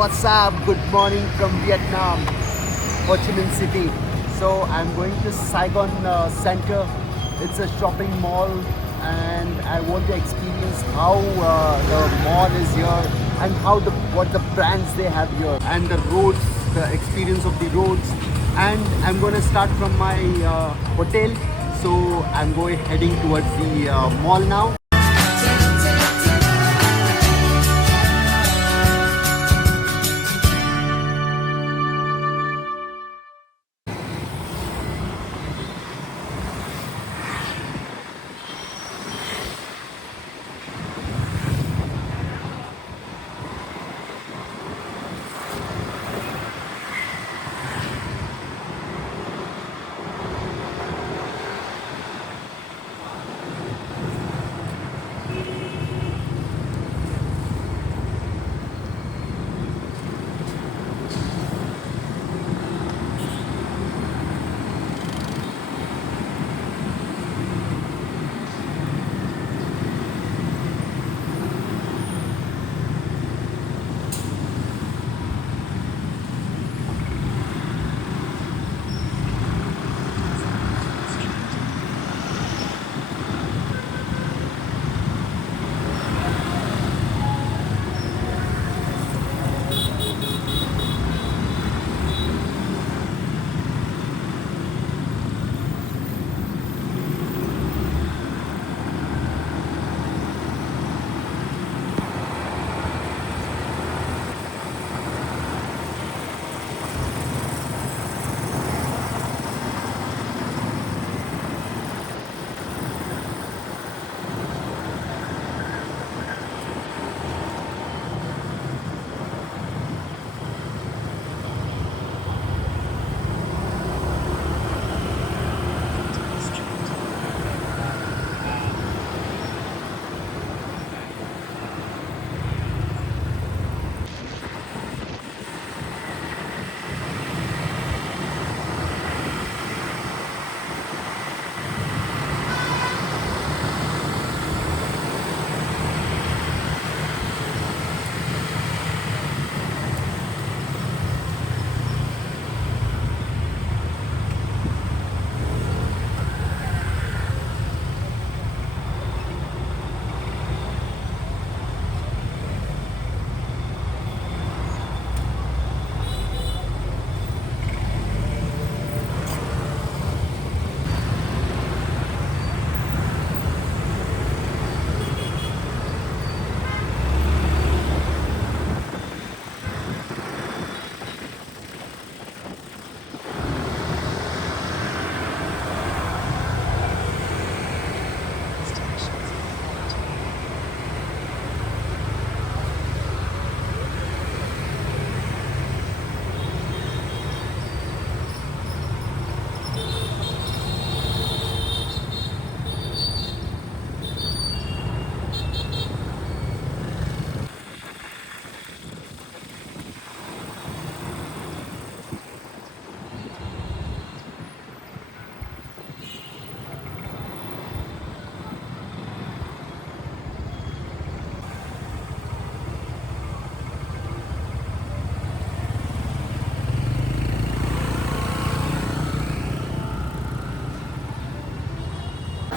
what's up? Good morning from Vietnam, Ho Chi Minh City. So I'm going to Saigon Center. It's a shopping mall, and I want to experience how the mall is here and what the brands they have here and the roads, the experience of the roads. And I'm going to start from my hotel. So I'm heading towards the mall now.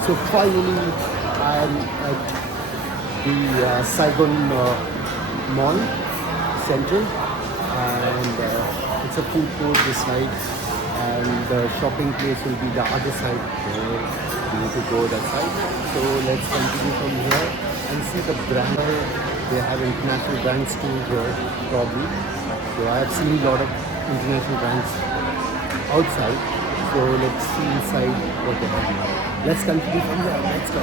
So finally, I'm at the Saigon Mall Center, and it's a food court this side, and the shopping place will be the other side. We need to go that side. So let's continue from here and see the brand. They have international brands too here, probably. So I have seen a lot of international brands outside. So let's see inside what they have now. Let's continue from here. Let's go.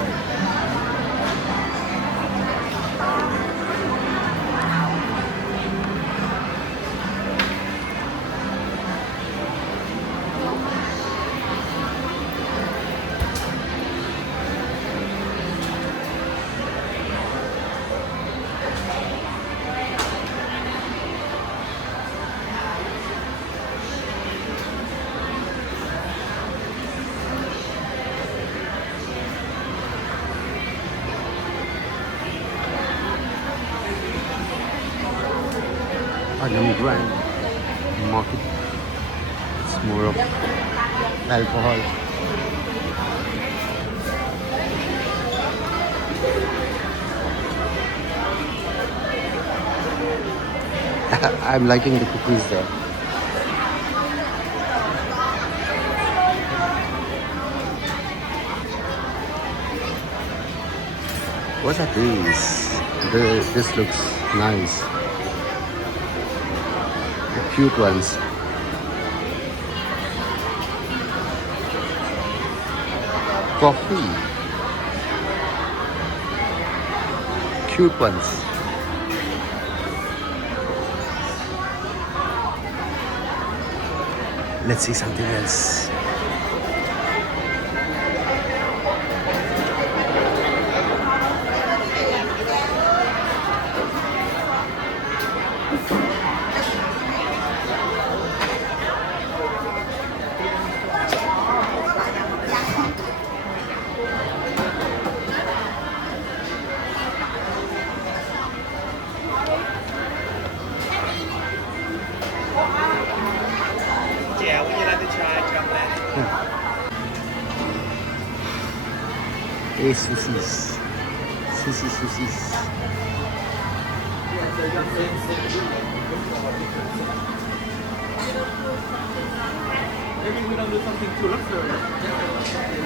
Saigon Grand Market. It's more of alcohol. I'm liking the cookies there. What are these? This looks nice. The cute ones. Coffee. Cute ones. Let's see something else. Hey, sushis. Sushis. Maybe we don't do something too luxury.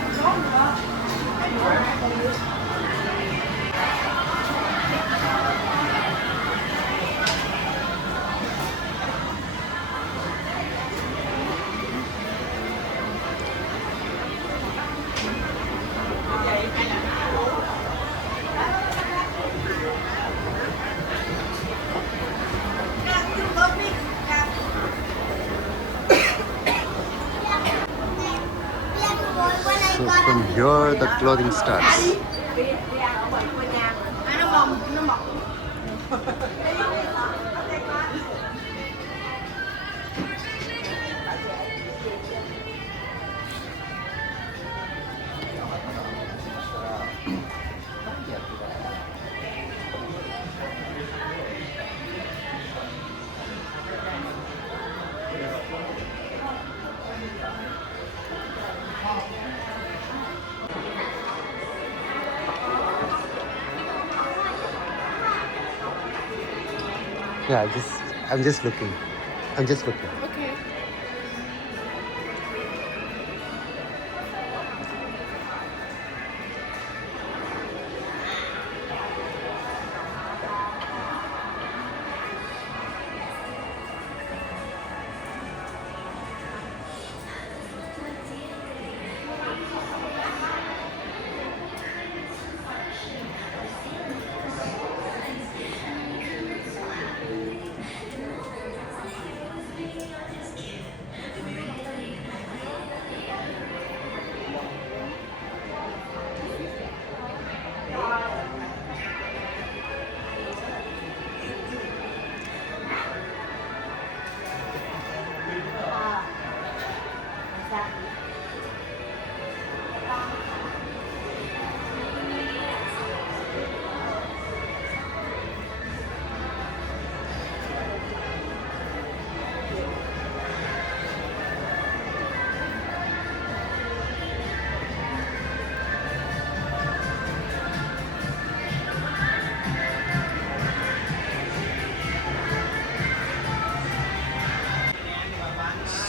So from here the clothing starts. Yeah, I'm just looking. Okay.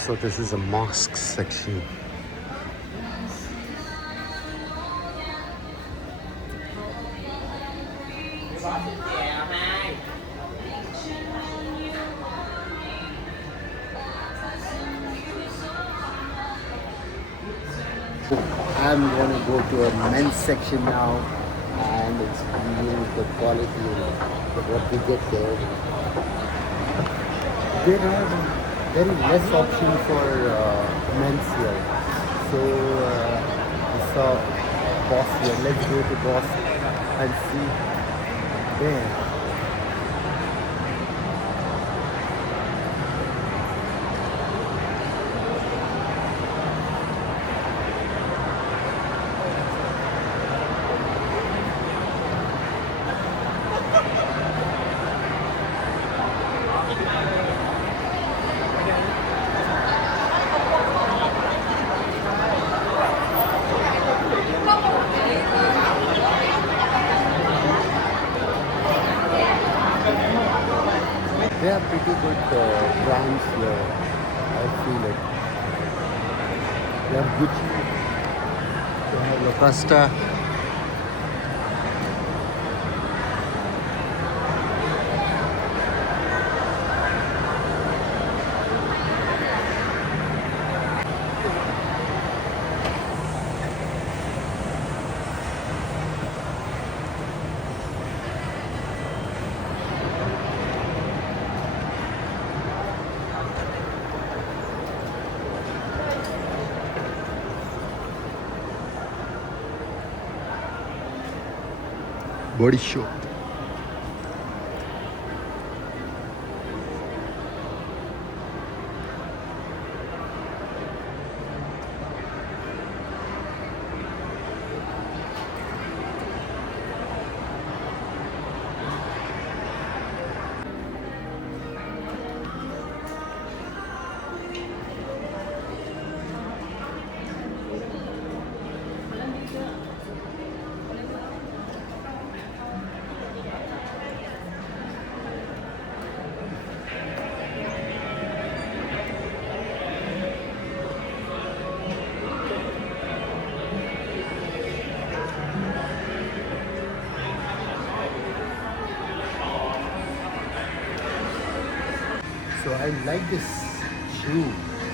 So this is a mosque section. I'm gonna go to a men's section now, and it's the quality of what we get there. There are very less option for men's here. So I saw Boss here. Let's go to Boss and see there. have pretty good brands here. I feel it. They have Gucci, they have La Costa. Body shop. So I like this shoe.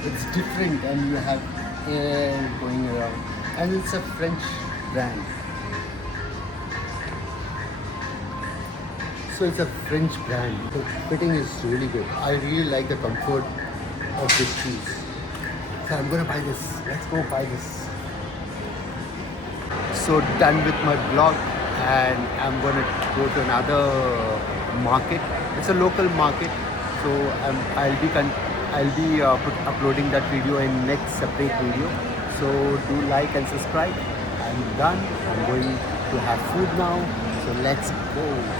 It's different and you have air going around. And it's a French brand. So it's a French brand. The fitting is really good. I really like the comfort of this shoes. So I'm gonna buy this. Let's go buy this. So done with my vlog and I'm gonna go to another market. It's a local market. So I'll be uploading that video in next separate video. So do like and subscribe. I'm done. I'm going to have food now. So let's go.